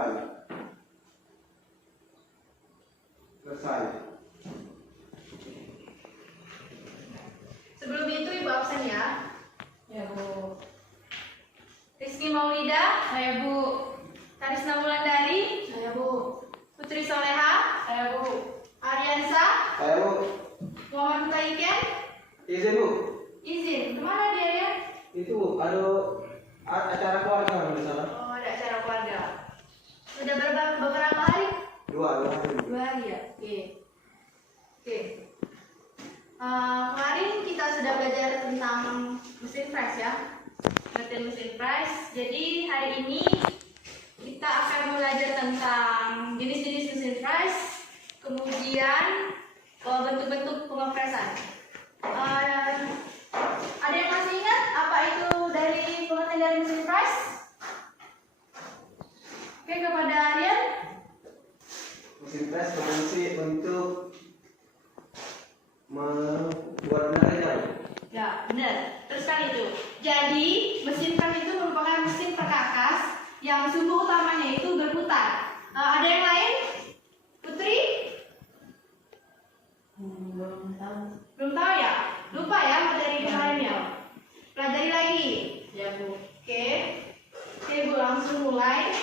mulai. Selesai. Sebelum itu Ibu absen ya. Ya Bu. Rizky Maulida. Saya Bu. Karisna Wulandari. Saya Bu. Putri Soleha. Saya Bu. Aryansa. Saya Bu. Muhammad Mutaiken. Izin Bu. Izin. Kemana dia ya? Itu ada acara keluarga di sana. Oh, ada acara keluarga. Sudah beberapa hari? Dua hari. 2 hari ya. Oke. Kemarin kita sudah belajar tentang mesin press ya. Pengertian mesin press. Jadi hari ini kita akan belajar tentang jenis-jenis mesin press, kemudian bentuk-bentuk pengepresan. Ada yang masih ingat apa itu dari pengertian dari mesin press? Oke, kepada Aryan. Mesin press berfungsi untuk membuat benang. Ya, benar. Terus kan itu. Jadi, mesin press itu merupakan mesin perkakas yang sumbu utamanya itu berputar. Ada yang lain? Putri? Belum tahu. Belum tahu ya? Lupa ya materi kemarin ya? Pelajari lagi. Ya Bu. Oke. Oke, Bu, langsung mulai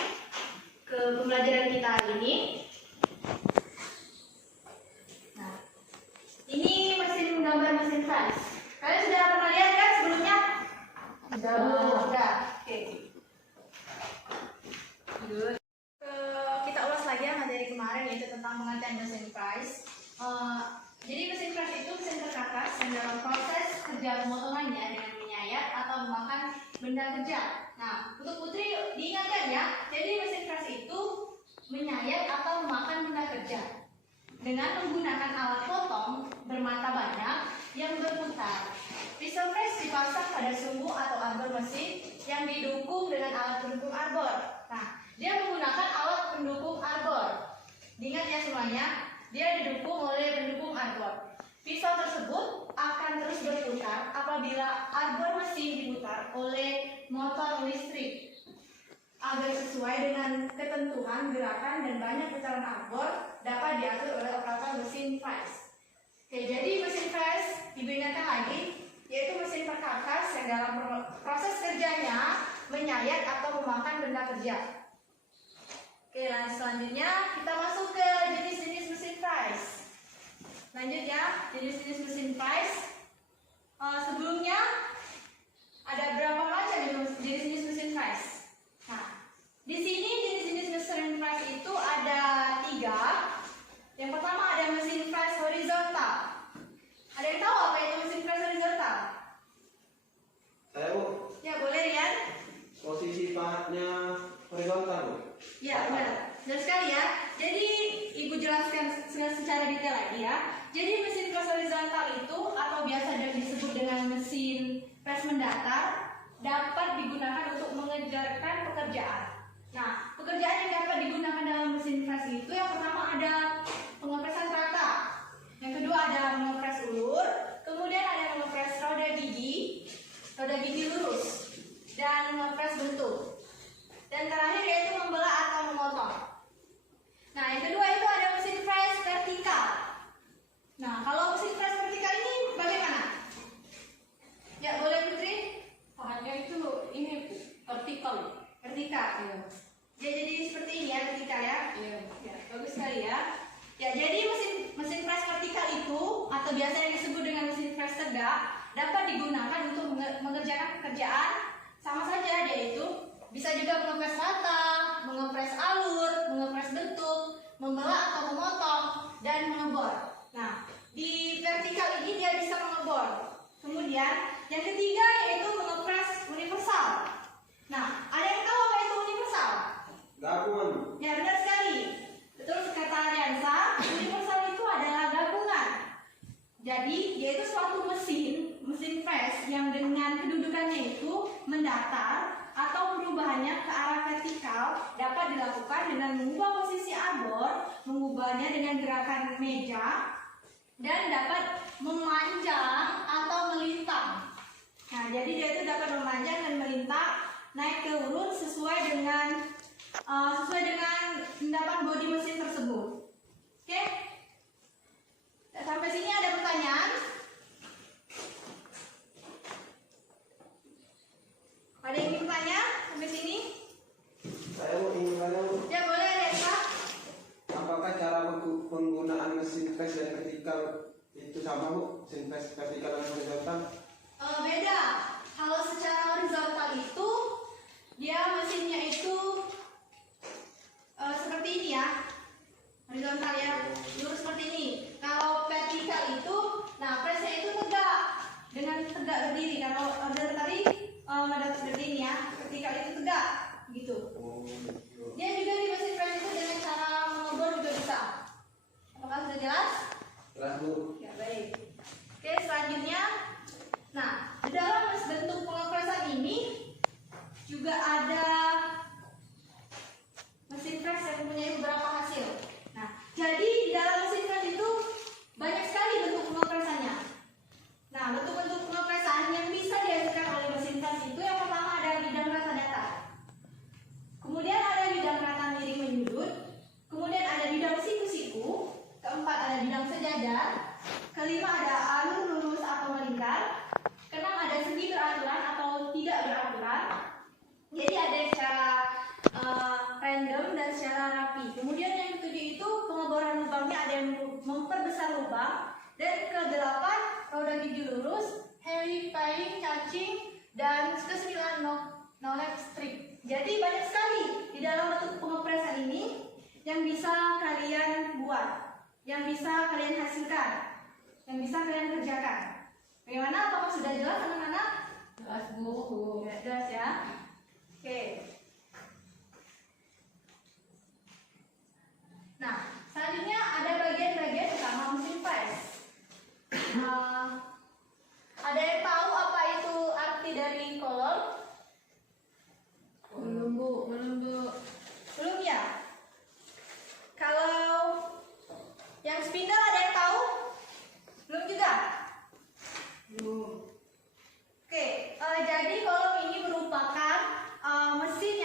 ke pembelajaran kita hari ini. Nah, ini mesin gambar mesin press. Kalian sudah pernah lihat kan sebelumnya? Sudah Bu. Sudah. Oke. Good. Kita ulas lagi ya materi kemarin yaitu tentang pengertian mesin press. Jadi mesin press itu mesin perkakas yang dalam proses kerja pemotongannya dengan menyayat atau memakan benda kerja. Nah, untuk Putri diingatkan ya. Jadi mesin press itu menyayat atau memakan benda kerja dengan menggunakan alat potong bermata banyak yang berputar. Pisau press dipasang pada sumbu atau arbor mesin yang didukung dengan alat pendukung arbor. Nah, dia menggunakan alat pendukung arbor. Diingat ya semuanya, dia didukung oleh pendukung arbor. Pisau tersebut akan terus berputar apabila arbor mesin diputar oleh motor listrik agar sesuai dengan ketentuan gerakan dan banyak putaran arbor dapat diatur oleh operator mesin press. Oke, jadi mesin press diingatkan lagi, yaitu mesin perkakas yang dalam proses kerjanya menyayat atau memakan benda kerja. Oke, selanjutnya kita masuk ke jenis-jenis mesin press. Lanjut ya, jenis-jenis mesin press. Sebelumnya ada berapa macam jenis-jenis mesin press? Nah, di sini jenis-jenis mesin press itu ada 3. Yang pertama ada mesin press horizontal. Ada yang tahu apa itu mesin press horizontal? Saya Bu. Ya, boleh Rian. Posisi pahatnya horizontal Bu. Ya, benar. Benar sekali ya. Jadi, Ibu jelaskan secara detail lagi ya. Jadi, mesin press horizontal itu atau biasa disebut dengan mesin press mendatar dapat digunakan untuk mengerjakan pekerjaan. Nah, pekerjaan yang dapat digunakan dalam mesin press itu yang pertama ada pengepresan rata. Yang kedua ada mengepres ulur, kemudian ada mengepres roda gigi lurus, dan mengepres bentuk. Dan terakhir yaitu membelah atau memotong. Nah, yang kedua itu ada mesin press vertikal. Nah, kalau mesin press vertikal ini bagaimana? Ya, boleh Putri? Pahatnya itu ini Bu, vertikal. Vertikal. Iya. Ya, jadi seperti ini ya vertikal ya. Iya. Ya, bagus sekali ya. Ya, jadi mesin press vertikal itu atau biasa yang disebut dengan mesin press tegak dapat digunakan untuk mengerjakan pekerjaan sama saja, yaitu bisa juga mengepres rata, mengepres alur, mengepres bentuk, membelah atau memotong, dan mengebor. Nah, di vertikal ini dia bisa mengebor. Kemudian yang ketiga yaitu mengepres universal. Nah, ada yang tahu apa itu universal? Gabungan. Ya, benar sekali. Betul kata Aryansa, universal itu adalah gabungan. Jadi, yaitu suatu mesin press yang dengan kedudukannya itu mendatar atau perubahannya ke arah vertikal dapat dilakukan dengan mengubah posisi arbor, mengubahnya dengan gerakan meja, dan dapat memanjang atau melintang. Nah, jadi dia itu dapat memanjang dan melintang naik turun sesuai dengan bodi mesin tersebut. Oke? Nah, sampai sini ada pertanyaan? Ada yang ingin bertanya sampai sini? Saya mau ingin tanya, Bu, Ya boleh, Desa. apakah cara penggunaan mesin press dan vertikal itu sama, Bu? Mesin press vertikal dan horizontal? Beda. Kalau secara horizontal itu dia mesinnya itu seperti ini ya, horizontal ya, lurus seperti ini. Kalau vertikal itu, nah pressnya itu tegak, dengan tegak berdiri. Kalau order tadi ada seperti ini ya, vertikal itu tegak, gitu. Oh, gitu. Dia juga di mesin press itu dengan cara mengebor juga bisa. Apakah sudah jelas? Jelas, Bu. Ya baik. Oke, selanjutnya, nah di dalam bentuk pengepresan ini juga ada mesin press yang mempunyai beberapa hasil. Nah, jadi di dalam mesin press itu banyak sekali bentuk pengepresannya. Nah, bentuk-bentuk pengepresan yang bisa dihasilkan oleh mesin press itu yang pertama ada bidang rata datar. Kemudian ada bidang rata miring menyudut. Kemudian ada bidang siku-siku. Keempat ada bidang sejajar. Kelima ada alur lurus atau melingkar. Keenam ada segi beraturan atau tidak beraturan. Jadi ada yang secara random dan secara rapi. Kemudian yang ketujuh itu pengeboran lubangnya ada yang memperbesar lubang. Dan kedelapan roda gigi lurus, heavy piling, cacing, dan kesembilan no lap strip. Jadi banyak sekali di dalam bentuk pengepresan ini yang bisa kalian buat, yang bisa kalian hasilkan, yang bisa kalian kerjakan. Bagaimana? Apakah sudah jelas anak-anak? Jelas, Bu. Ya, jelas ya. Oke. Nah, selanjutnya ada bagian-bagian utama mesin press. Ada yang tahu apa itu arti dari kolom? Belum, Bu. Belum, Bu. Belum ya? Kalau yang spindle ada yang tahu? Belum juga? Belum. Oke, jadi kolom ini merupakan mesin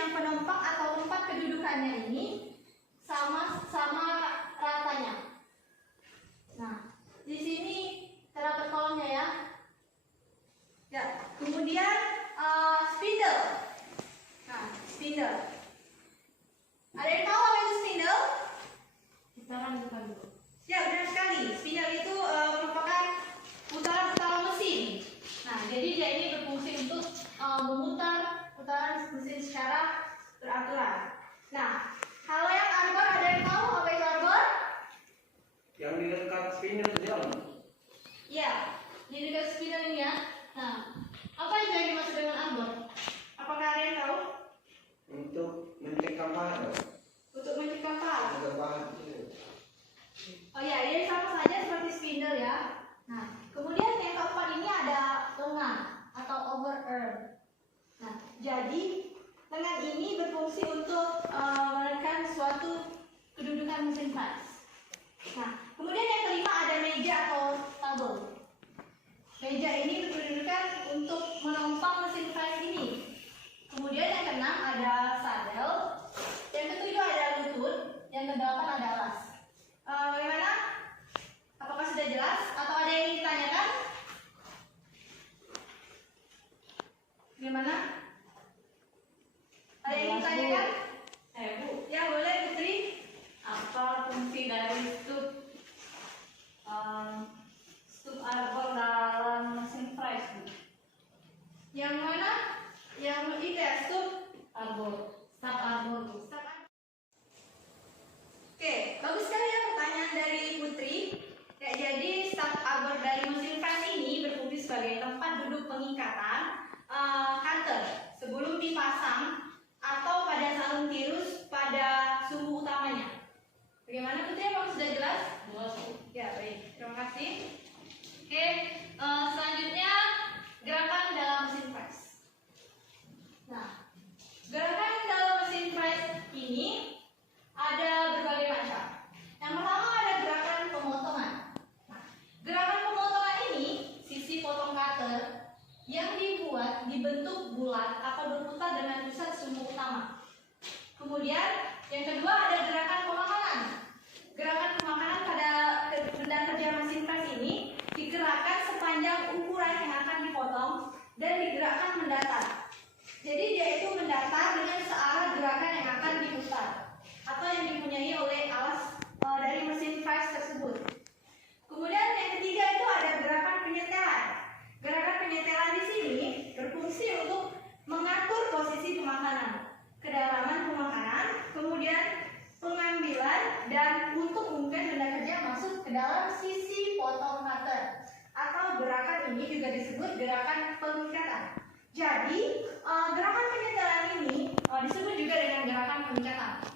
juga disebut gerakan pengikatan. Jadi gerakan penyetelan ini disebut juga dengan gerakan pengikatan.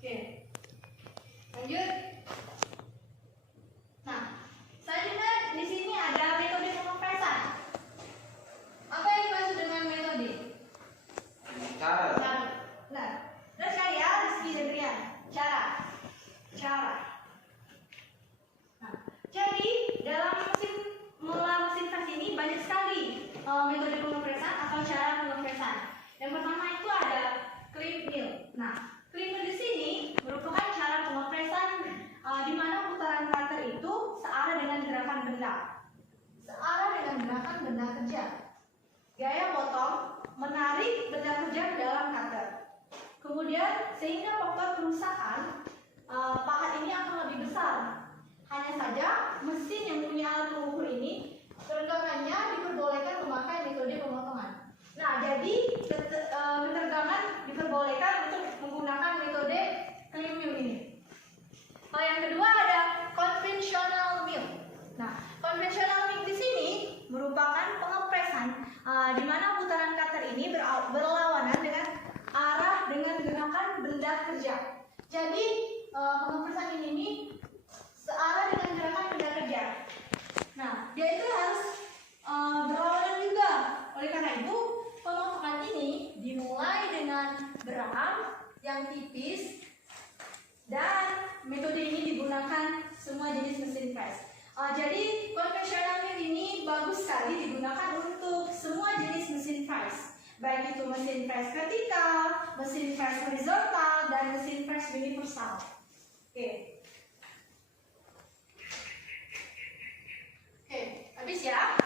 Oke, lanjut. Nah, selanjutnya di sini ada metode pengopresan. Apa yang dimaksud dengan metode? Cara. Nah, terus sekali ya, Rizky dan Rian. Cara. Nah, jadi dalam mesin pres ini banyak sekali metode pengopresan atau cara pengopresan. Yang pertama itu ada crimp mill. Nah, crimp mill di sini merupakan cara pengopresan di mana putaran cutter itu searah dengan gerakan benda kerja. Gaya potong menarik benda kerja ke dalam cutter. Kemudian sehingga faktor kerusakan pahat ini akan lebih besar. Hanya saja mesin yang punya alat pengukur ini peregangannya diperbolehkan memakai metode pemotongan. Nah, jadi peregangan diperbolehkan untuk menggunakan metode crimp mill ini. Yang kedua ada conventional mill. Nah, conventional mill di sini merupakan pengopresan di mana putaran cutter ini berlawanan dengan arah dengan gerakan benda kerja. Jadi pengopresan ini searah dengan gerakan benda kerja. Nah, dia itu harus berlawanan juga. Oleh karena itu, pemotongan ini dimulai dengan berang yang tipis dan metode ini digunakan semua jenis mesin press. Jadi conventional mill ini bagus sekali digunakan untuk semua jenis mesin press, baik itu mesin press vertikal, mesin press horizontal, dan mesin press universal. Oke, habis ya.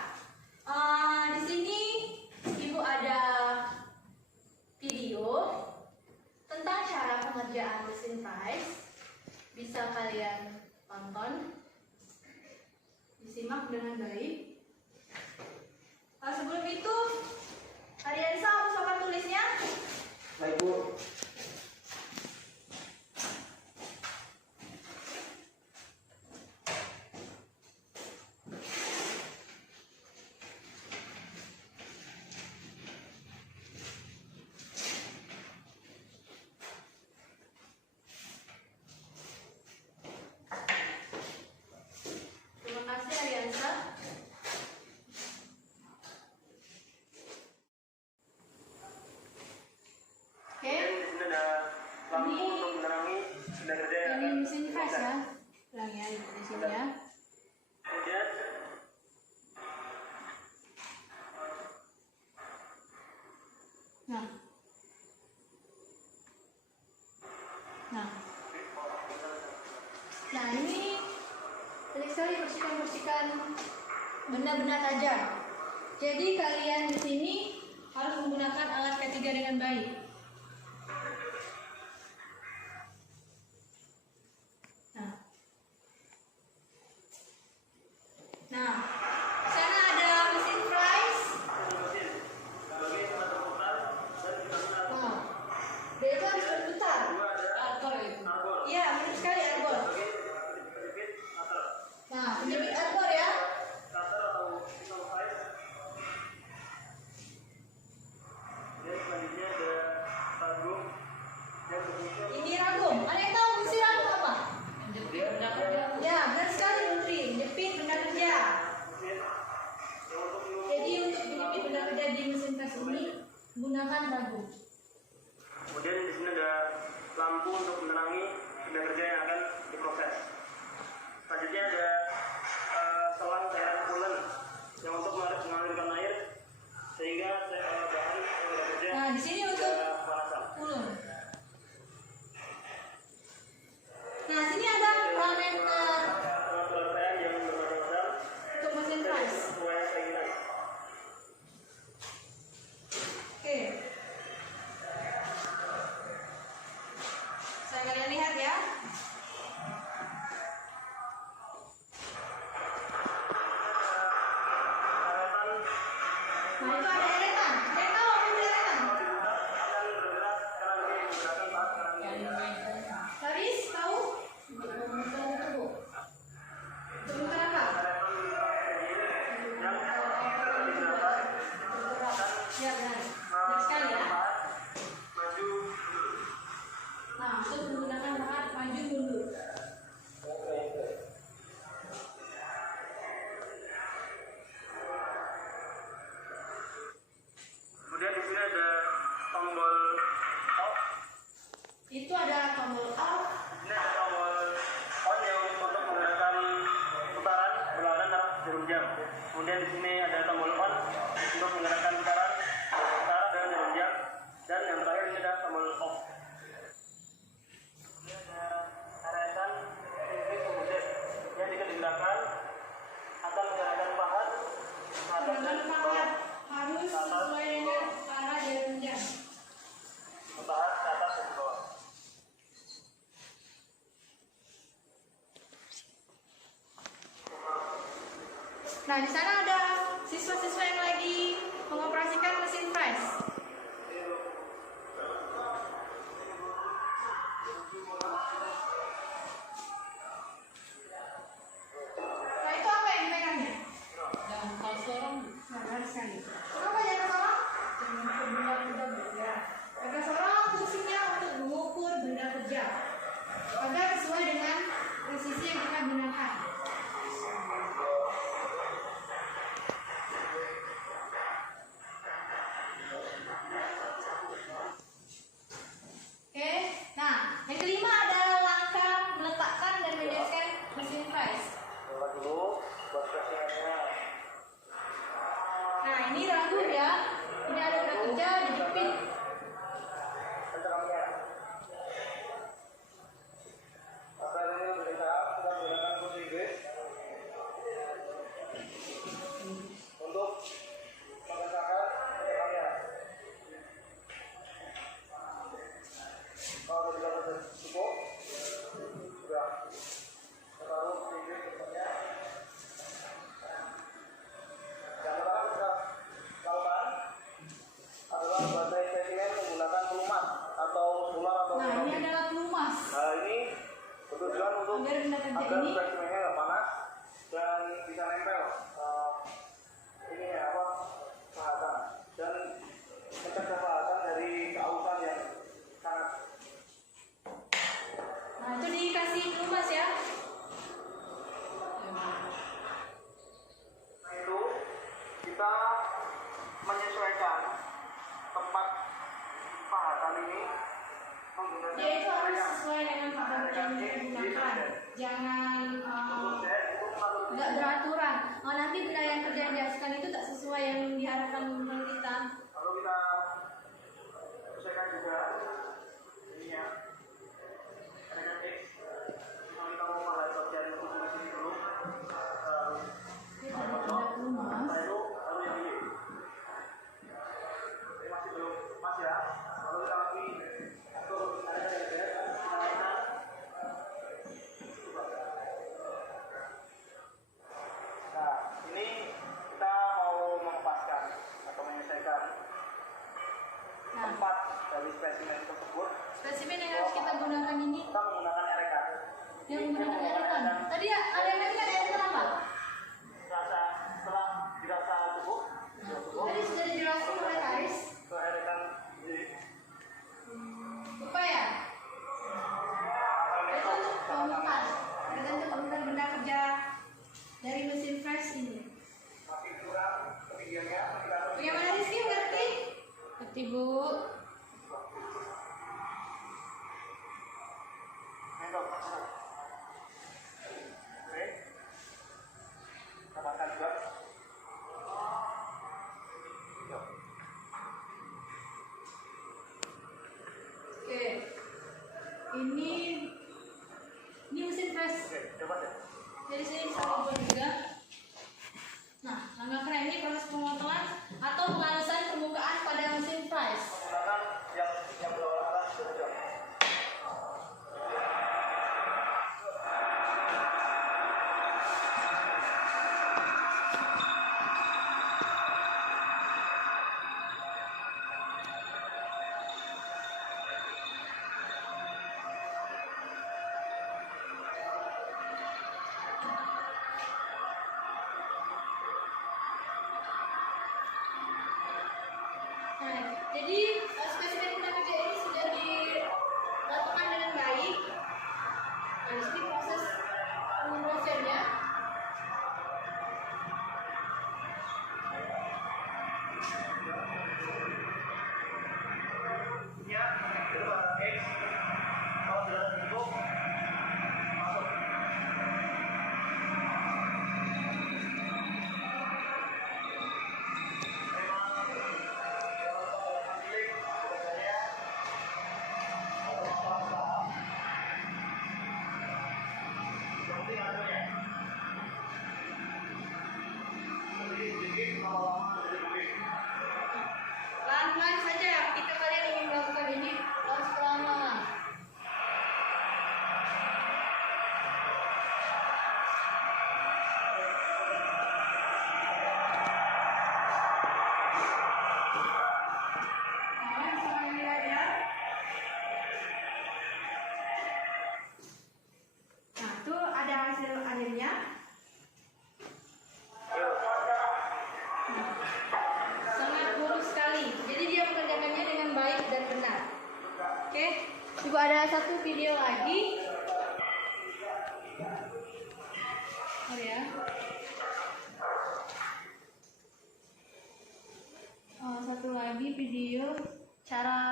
Di sini Ibu ada video tentang cara pengerjaan mesin press. Bisa kalian tonton, disimak dengan baik. Sebelum itu, Ariansa harus apa tulisnya? Baik, Bu. Terima kasih Ariansa. Oke. Ini mesin press ya. Ulang ya di sini ya. Nah. Nah, ini banyak sekali percikan-percikan benda-benda tajam. Jadi kalian di sini harus menggunakan alat ketiga dengan baik. Nah, di sana ada mesin press. Nah, dia itu harus berputar. Iya, benar sekali arbor. Nah, penyebut arbor ya. Ini ragum. Ada yang tahu fungsi ragum apa? Ya, benar sekali Putri. Jepit benda kerja. Jadi untuk menjepit benda kerja di mesin press ini gunakan ragum. Kemudian di sini ada lampu untuk menerangi benda kerja yang akan diproses. Selanjutnya ada selang cairan coolant yang untuk mengalirkan air sehingga bahan benda kerja Nah, di sini untuk kepanasan. ulun. Nah, sini ada parameter Pemakaian yang berbeda untuk mesin press. sesuai keinginan. Oke. Saya kalian lihat ya. Nah, itu ada eretan. Ada yang tahu apa itu eretan? Haris, tahu? Untuk apa? Kemudian di sini ada tombol on untuk menggerakkan putaran dengan jarum jam, dan yang terakhir ini ada tombol off. Kemudian ada RSN Inggris Music yang digunakan akan menggerakkan pahat Gerakan pahat harus sesuai dengan arah jarum jam. pahat ke atas dan ke bawah. Nah, di sana ada siswa-siswa yang lagi mengoperasikan mesin press. Nah, itu apa yang dipegangnya? Dan kalau seorang Nah, benar sekali. Kenapa jangan sorong? jangan benda-benda bergerak. Jaga sorong fungsinya untuk mengukur benda kerja agar sesuai dengan presisi yang kita gunakan. Oke, nah yang kelima adalah langkah meletakkan dan menyiapkan mesin press. Buat dulu buat pressingnya. Nah ini ragu ya, ini ada benda kerja dijepit. Akan ini kita menggunakan kunci Inggris untuk mengenakan kamera. Kalau sudah cukup, sudah taruh kunci Inggris semuanya. Yang pertama kita lakukan adalah bantai spesimen menggunakan pelumas atau sular atau Nah ini adalah pelumas Nah, ini bertujuan untuk agar benda kerja agar ini spesimennya nggak panas dan bisa nempel ini ya apa pahatan dan mencegah pahatan dari keausan yang sangat. Nah itu dikasih pelumas ya. Nah itu kita menyesuaikan tempat pahatan ini menggunakan Dia itu harus sesuai dengan papan yang digunakan. Jangan nggak beraturan. Oh, nanti benda yang kerja yang dihasilkan itu tak sesuai yang diharapkan kita. Lalu kita sesuaikan juga ini ya. Ada X. Kalau kita mau mulai bagian ujung sini dulu. Ini ada pelumas. Lalu yang ini. Ini masih belum pas ya. Lalu kita lagi atur ada kita naikkan. Nah, ini kita mau mengepaskan atau menyesuaikan Nah, tempat dari spesimen tersebut. spesimen yang harus kita gunakan ini Kita menggunakan erekan. yang menggunakan erekan. Tadi ya, ada yang lagi kan erekan apa? Setelah dirasa cukup, Tadi sudah dijelaskan oleh Karis. ke erekan sendiri. Lupa ya? Itu untuk pembukaan. Itu untuk benda kerja dari mesin press ini. Makin kurang ketinggiannya, kita harus Bagaimana Rizky ngerti? Ngerti Bu? mentok. Oke. Tambahkan juga. Yuk. Oke. Ini mesin press. Oke, coba deh. Dari sini bisa dibuat juga. Nah, langkah keren ini proses pemotongan atau penghalusan permukaan pada mesin press. Menggunakan yang berwarna atas saja. Nah, jadi spesimen benda kerja ini sudah dilakukan dengan baik. Nah, di sini proses pemrosesannya. Ya, itu warna X. Kalau sudah cukup, masuk. video lagi. Oh ya. Satu lagi video cara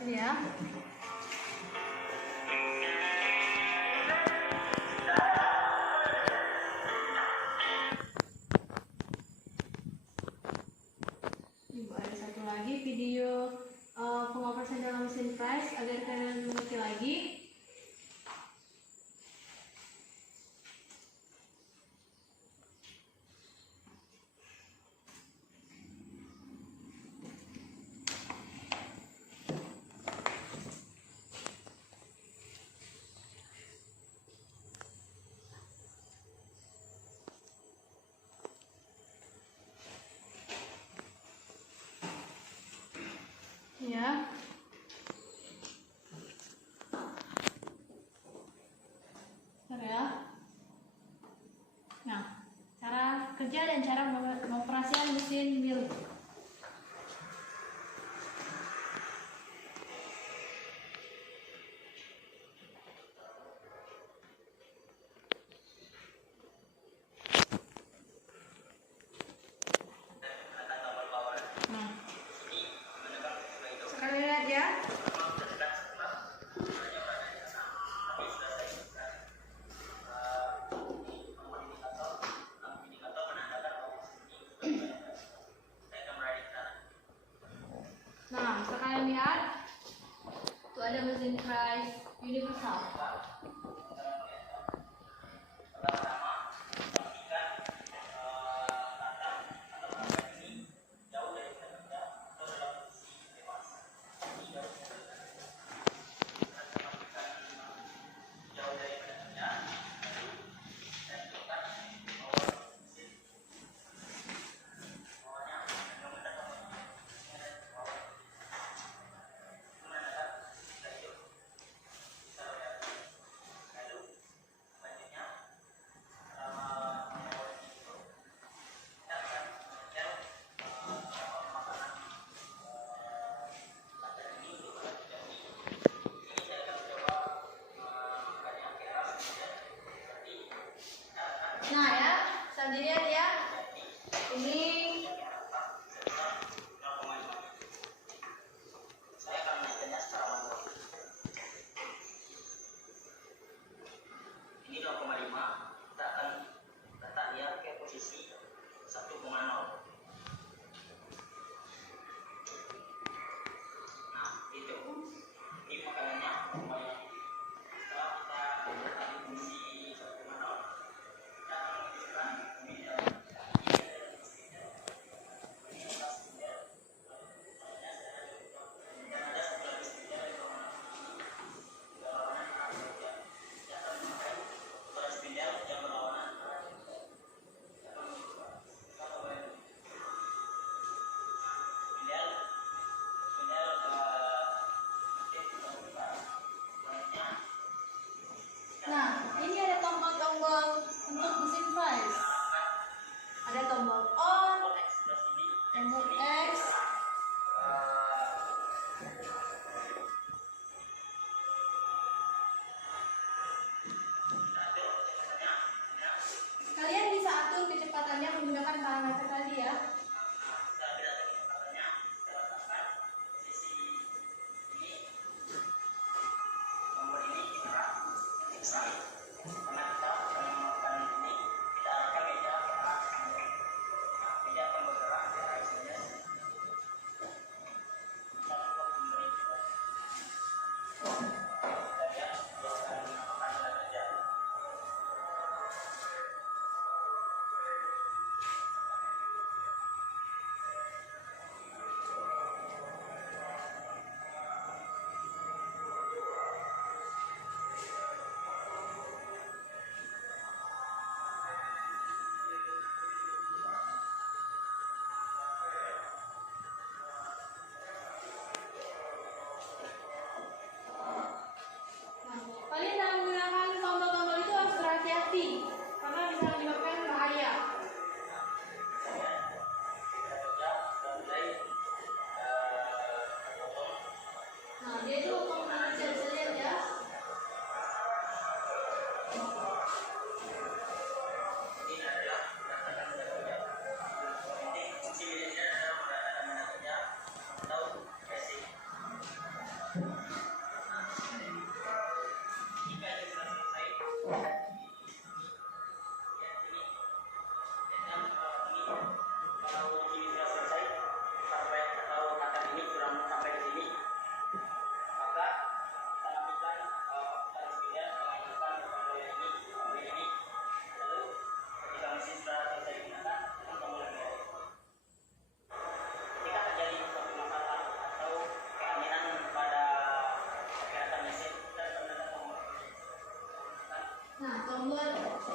ini ya. Ada satu lagi video pengoperasian dalam mesin press agar kalian mengerti lagi. Ya. Bentar ya. Nah, cara kerja dan cara mengoperasikan mesin mill. Nah, sekali lihat ya. Nah, bisa kalian lihat tuh ada mesin press universal.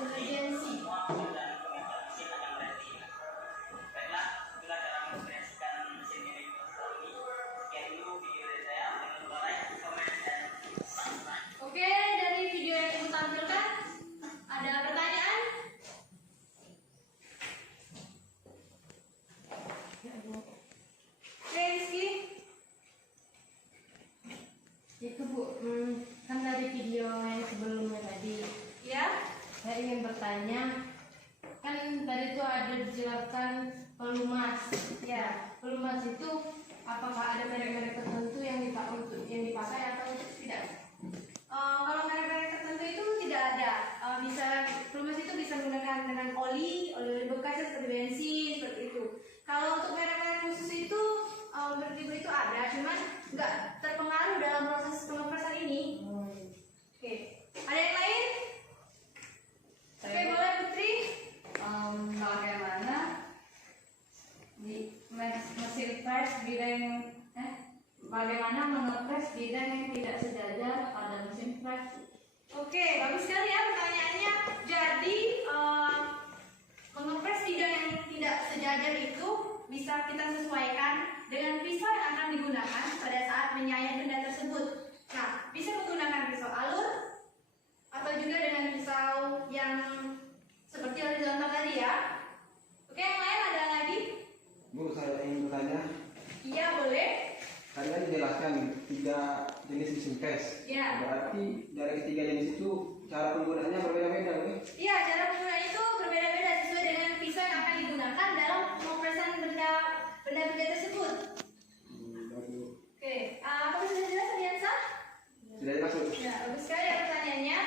emergency. Oke, dari video yang ibu tampilkan ada pertanyaan? Oke, Rizky. Itu Bu, kan dari video yang sebelumnya tadi, Ya, saya ingin bertanya, kan tadi itu ada dijelaskan pelumas. ya. Pelumas itu apakah ada merek-merek tertentu yang dipakai atau tidak? Kalau merek-merek tertentu itu tidak ada. Bisa pelumas itu bisa menggunakan dengan oli bekas seperti bensin seperti itu. Kalau untuk merek-merek khusus itu menurut ibu itu ada, cuman nggak terpengaruh dalam proses pengepresan ini. Oke, ada yang lain? Oke, boleh Putri. Bagaimana di mesin press bidang bagaimana mengepres bidang yang tidak sejajar pada mesin press? Oke, bagus sekali ya pertanyaannya. Jadi mengepres bidang yang tidak sejajar itu bisa kita sesuaikan dengan pisau yang akan digunakan pada saat menyayat benda tersebut. Nah, bisa menggunakan pisau alur atau juga dengan pisau yang seperti horizontal tadi ya. Oke, yang lain ada lagi? Bu, saya ingin bertanya. Iya, boleh. Kalian jelaskan 3 jenis mesin press. Ya. Berarti dari ketiga jenis itu cara penggunaannya berbeda-beda, Bu? Iya, cara penggunaan itu berbeda-beda sesuai dengan pisau yang akan digunakan dalam pengopresan benda-benda tersebut. Bagus. Oke, apakah sudah jelas Ariansa? Sudah jelas, Bu? Ya, bagus sekali ya pertanyaannya.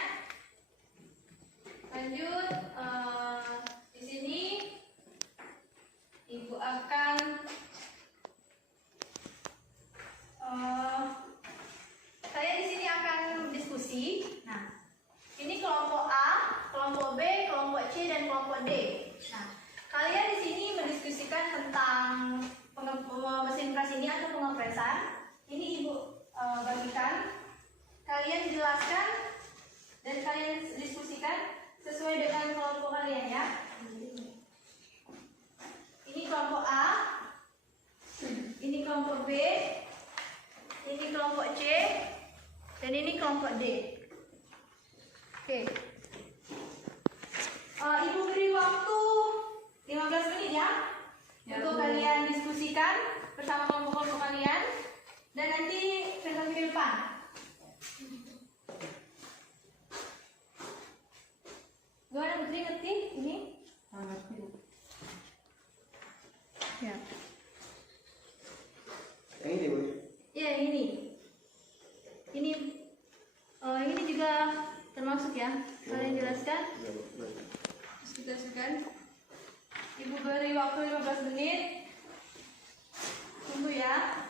Lanjut, di sini ibu akan saya di sini akan diskusi. Nah, ini kelompok A, kelompok B, kelompok C, dan kelompok D. Nah, kalian di sini mendiskusikan tentang mesin pres ini atau pengepresan. Ini ibu bagikan. Kalian jelaskan dan kalian diskusikan sesuai dengan kelompok kalian ya. Ini kelompok A, ini kelompok B, ini kelompok C, dan ini kelompok D. Oke. Ibu beri waktu 15 menit ya, untuk kalian diskusikan bersama kelompok-kelompok kalian, dan nanti presentasi ke depan. Gimana Putri, ngerti ini? Ngerti. Ya. Yang ini, Bu? Ya, yang ini. Ini juga termasuk ya. Kalian jelaskan. Terus kita jelaskan. Ibu beri waktu 15 menit. Tunggu ya.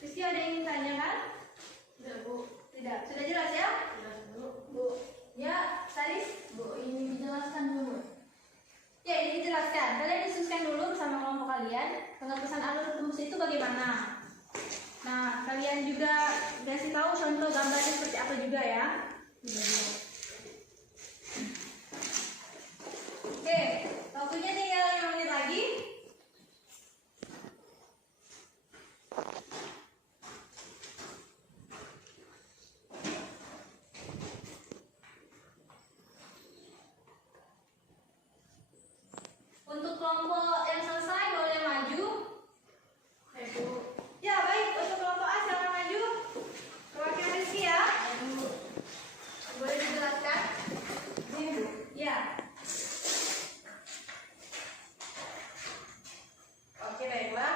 Rizky, ada yang ingin tanyakan? Tidak, Bu. Tidak. Sudah jelas ya? Jelas, Bu. Ya, Saris? Bu, ini dijelaskan dulu. Ya, ini dijelaskan. Kalian diskusikan dulu bersama kelompok kalian. Pengepresan alur tembus itu bagaimana? Nah, kalian juga kasih tahu contoh gambarnya seperti apa juga ya. Oke, waktunya tinggal 5 menit lagi. Untuk kelompok yang selesai boleh maju. Ya, baik. Untuk kelompok A silakan maju. Perwakilan Rizky ya. Boleh dijelaskan? Ini, Bu. Ya. Oke, baiklah.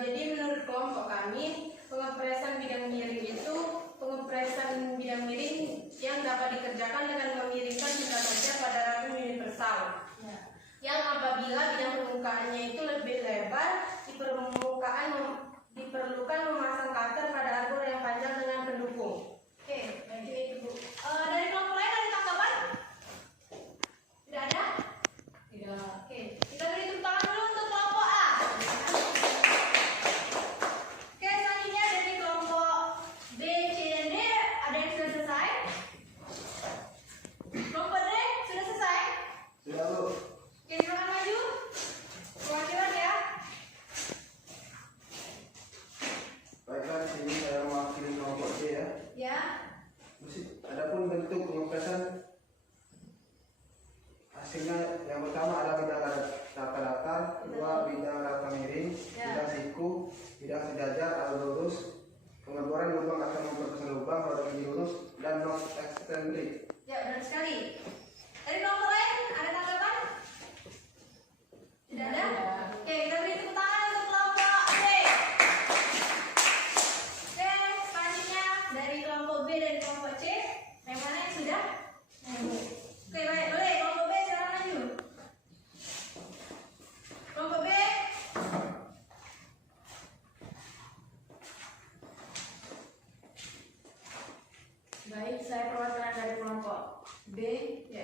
Jadi menurut kelompok kami, pengepresan bidang miring itu pengepresan bidang miring yang dapat dikerjakan dengan memiringkan sisa kerja pada rangka universal. Ya. Yang apabila bidang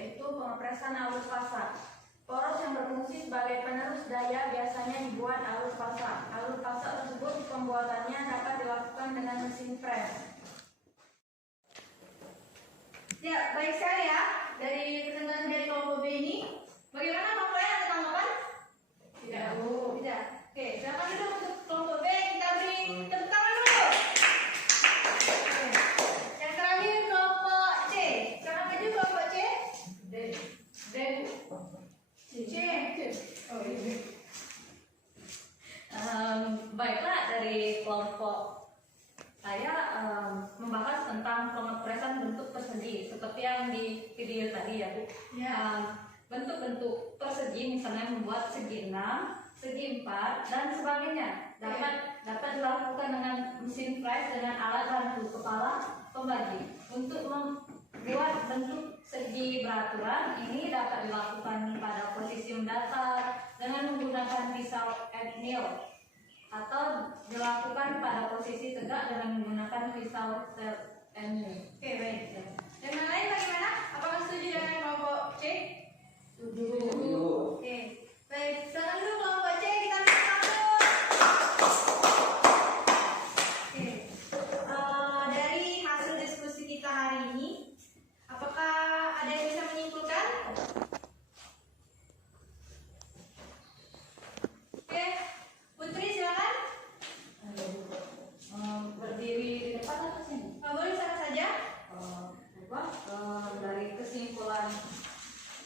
yaitu pengepresan alur pasar. Poros yang berfungsi sebagai penerus daya biasanya dibuat alur pasar. Alur pasar tersebut pembuatannya dapat dilakukan dengan mesin press. Ya, baik sekali ya. Dari presentasi dari kelompok B ini, bagaimana kelompok lain ada tanggapan? Tidak, Bu. Tidak. Oke, silakan dulu untuk kelompok B, kita beri tepuk tangan dulu. Oke. Yang terakhir kelompok C. Silakan maju kelompok C. D. C. Oh, ini. Baiklah, dari kelompok saya membahas tentang pengepresan bentuk persegi seperti yang di video tadi ya Bu. Ya. Bentuk-bentuk persegi misalnya membuat segi 6, segi 4 dan sebagainya dapat dilakukan dengan mesin press dengan alat bantu kepala pembagi. Untuk membuat bentuk segi beraturan ini dapat dilakukan pada posisi mendatar dengan menggunakan pisau and nail, atau dilakukan pada posisi tegak dengan menggunakan pisau step and nail. Oke, baik. Dan yang lain bagaimana? Apakah setuju dengan kelompok C? Setuju. Oke, baik. Silakan dulu kelompok C, kita beri tangan. Oke. Dari hasil diskusi kita hari ini, apakah ada yang bisa menyimpulkan? Oke, Putri silakan. Berdiri di depan atau sini? Boleh sama saja. Dari kesimpulan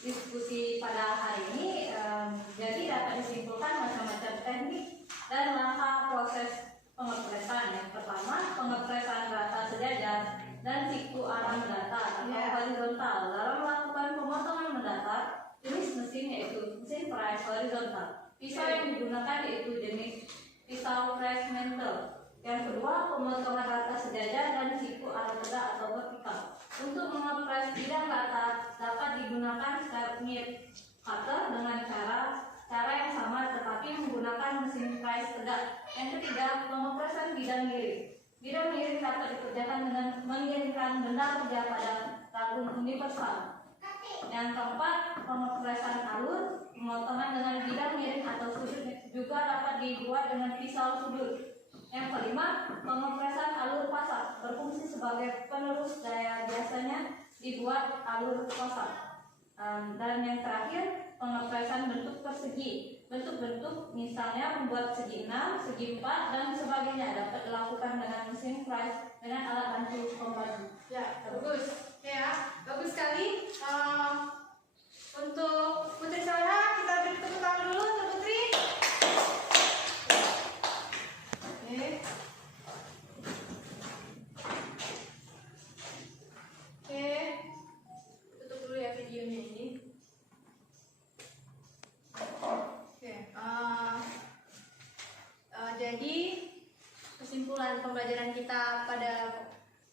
diskusi pada hari ini, jadi dapat disimpulkan macam-macam teknik dan langkah proses pengepresan. Yang pertama, pengepresan rata sejajar dan siku arah mendatar atau horizontal. Dalam melakukan pemotongan mendatar, jenis mesin yaitu mesin press horizontal. Pisau yang digunakan yaitu jenis pisau press mantle. Yang kedua, pemotongan rata sejajar dan siku arah tegak atau vertikal. Untuk mengepres bidang rata dapat digunakan snip cutter dengan cara yang sama tetapi menggunakan mesin press tegak. Yang ketiga, pengepresan bidang miring. Bidang miring dapat dikerjakan dengan mengiringkan benda kerja pada tabung universal. Yang keempat, pengepresan alur, pemotongan dengan bidang miring atau sudut juga dapat dibuat dengan pisau sudut. Yang kelima, pengepresan alur pasar berfungsi sebagai penerus daya biasanya dibuat alur pasar. Dan yang terakhir, pengepresan bentuk persegi. Bentuk-bentuk misalnya membuat segi 6, segi 4 dan sebagainya dapat dilakukan dengan mesin press dengan alat bantu pembagi. Ya, bagus. Ya, bagus sekali. Untuk Putri Sarah, kita beri tepuk tangan dulu untuk Putri. Oke. Oke. Tutup dulu ya videonya ini. Oke. Jadi kesimpulan pembelajaran kita pada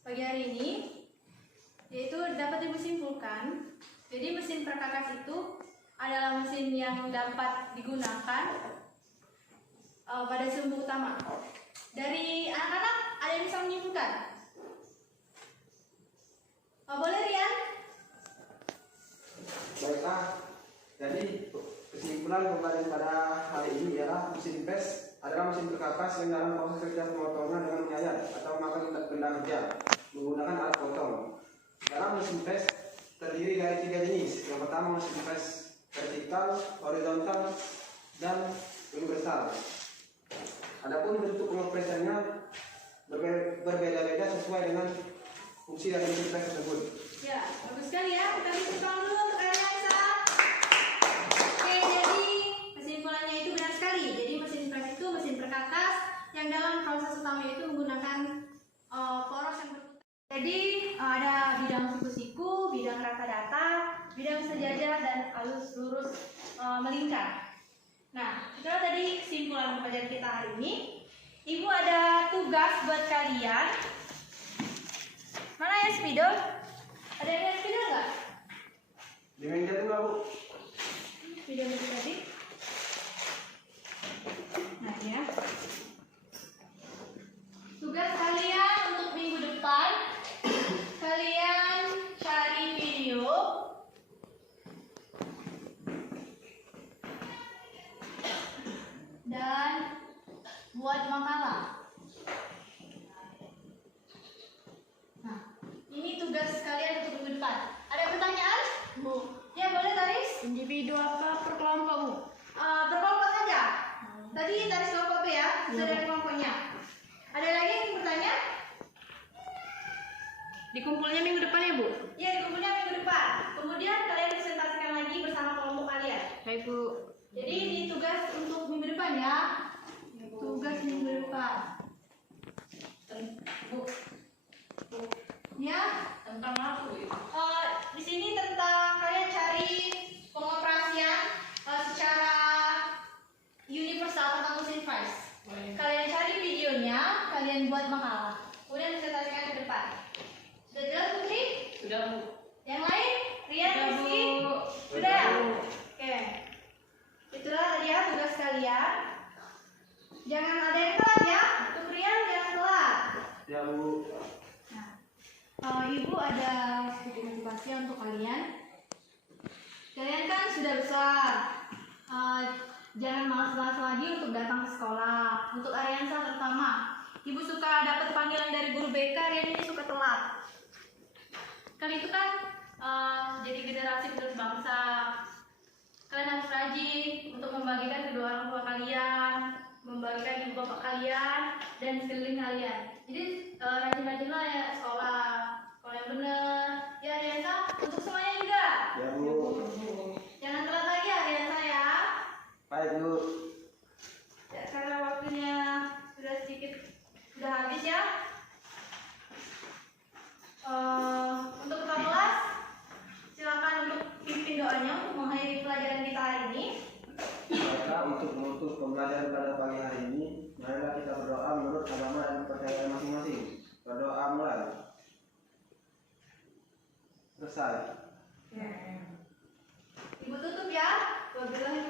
pagi hari ini yaitu dapat disimpulkan. Jadi mesin perkakas itu adalah mesin yang dapat digunakan pada sumbu utama. Dari anak-anak ada yang bisa menyimpulkan? Boleh Rian? Baiklah, jadi kesimpulan pembelajaran pada hari ini ialah mesin press adalah mesin perkakas yang dalam proses kerja pemotongan dengan menyayat atau memakai benda kerja menggunakan alat potong. Dalam mesin press terdiri dari 3 jenis. Yang pertama mesin press vertikal, horizontal, dan universal. Adapun bentuk pengepresannya berbeda-beda sesuai dengan fungsi dari mesin press tersebut. Ya, bagus sekali ya. Kita simpulkan dulu untuk Ariel Aisyah. Oke, jadi kesimpulannya itu benar sekali. Jadi mesin press itu mesin perkakas yang dalam proses utama itu menggunakan poros yang berputar. Jadi ada bidang siku-siku, bidang rata-rata, bidang sejajar, dan alus lurus melingkar. Nah, itulah tadi kesimpulan pelajaran kita hari ini. Ibu ada tugas buat kalian. Mana ya spidol? Ada yang lihat spidol nggak? Di meja itu Bu. Spidol itu tadi. Nah ya. Tugas kalian untuk minggu depan, kalian cari video buat makalah. Nah, ini tugas kalian untuk minggu depan. Ada pertanyaan? Bu. Ya, boleh Taris. Individu apa per kelompokmu? Berkelompok saja. Tadi Taris kelompok B ya, sudah ada kelompoknya. Ada lagi yang ingin bertanya? Dikumpulnya minggu depan ya Bu? Ya, dikumpulnya minggu depan. Kemudian kalian presentasikan lagi bersama kelompok kalian. Baik Bu. Jadi ini tugas untuk minggu depan ya. Tugas minggu depan. Bu, Ya, tentang apa Bu? di sini tentang kalian cari pengoperasian secara universal tentang mesin price. Kalian cari videonya, kalian buat makalah. Kemudian presentasikan ke depan. Sudah jelas Putri? Sudah Bu. Yang lain? Rian, Sudah, Rizky? Bu. Sudah ya? Oke. Itulah tadi ya tugas kalian. Jangan ada yang telat ya. Untuk Rian jangan telat. Ya Bu. Nah, Ibu ada sedikit motivasi untuk kalian. Kalian kan sudah besar. Jangan malas-malas lagi untuk datang ke sekolah. Untuk Ariansa terutama. Ibu suka dapat panggilan dari guru BK, Rian ini suka telat. Kalian itu kan jadi generasi penerus bangsa. Kalian harus rajin untuk membagikan kedua orang tua kalian, membagikan ibu bapak kalian, dan sekeliling kalian. Jadi rajin-rajinlah ya sekolah yang bener. Ya Ariansa, untuk semuanya juga. Ya Bu. Jangan telat lagi Ariansa ya. Baik Bu. Ya, karena waktunya sudah habis ya. Untuk ketua kelas, silakan untuk pimpin doanya untuk mengakhiri pelajaran kita hari ini. Maka untuk menutup pembelajaran pada pagi hari ini, marilah kita berdoa menurut agama dan kepercayaan masing-masing. Berdoa mulai. Selesai. Ibu tutup ya. Wabillahi